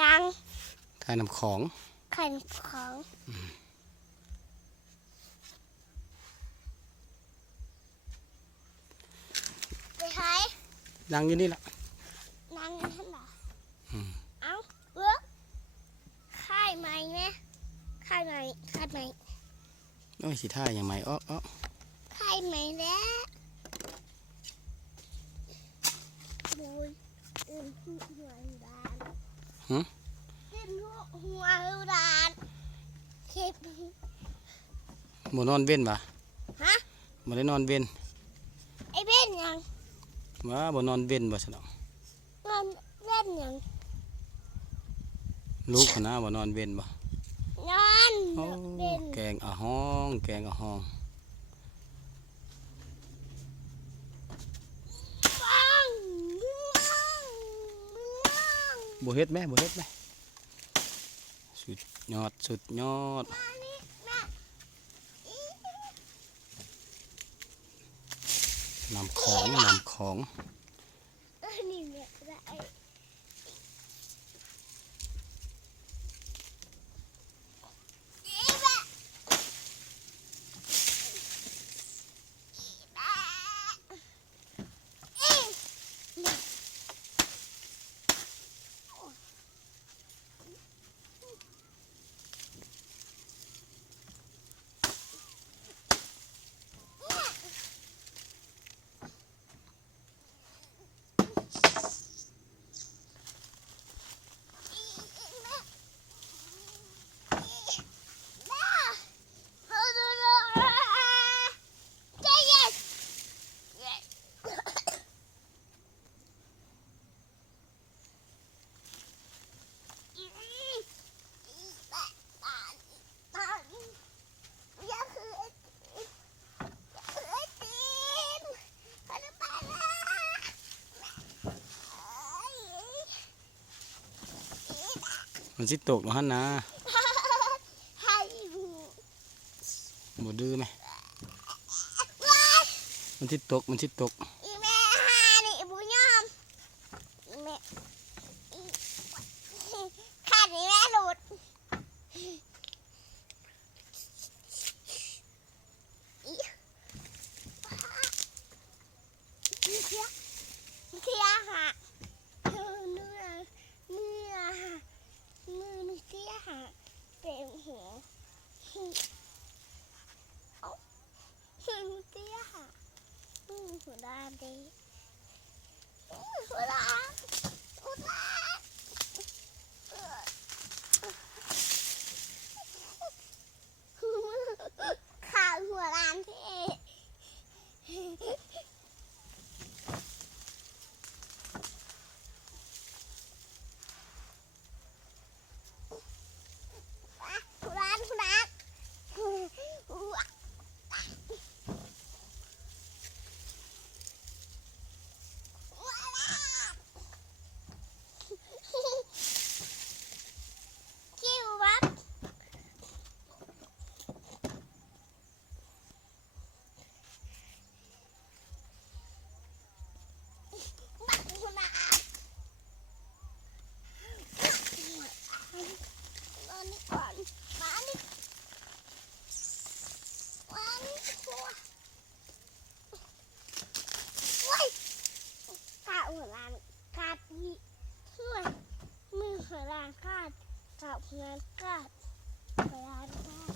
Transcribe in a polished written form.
ยังถ่ายน้ำของถ่ายน้ำของไปใช้นั่งอยู่นี่แหละนั่งนั่นเหรอเอ้าค่ายไหมเนี่ยค่ายไหมโอ้ยสิท่าอย่างไรค่ายไหมแล้วโอ้ยหัวดานหัวดานคลิปบ่นอนเว้นปะฮะบ่ได้นอนเว้นไอ้เว้นยังว่าบ่นอนเว้นบ่สนองนอนเว้นยังลูกคณะบ่นอนเว้นบ่นอนเว้นแกงอะห้องบ่เฮ็ดไหมสุดยอดน้ำของนี่แหละมันสิตกหรอฮะนะบ่ดื้อไหมมันสิตกอีแม่หานี่บุญยอมอีแม่ขาดนี่แม่หลุดเทียหะเนื้อเทียหะเต็มหัวเทียหะหัวดาดีหัวดาข่าวหัวดานที่มือหัวลานกาดกับเงินกาดหัวลานกาด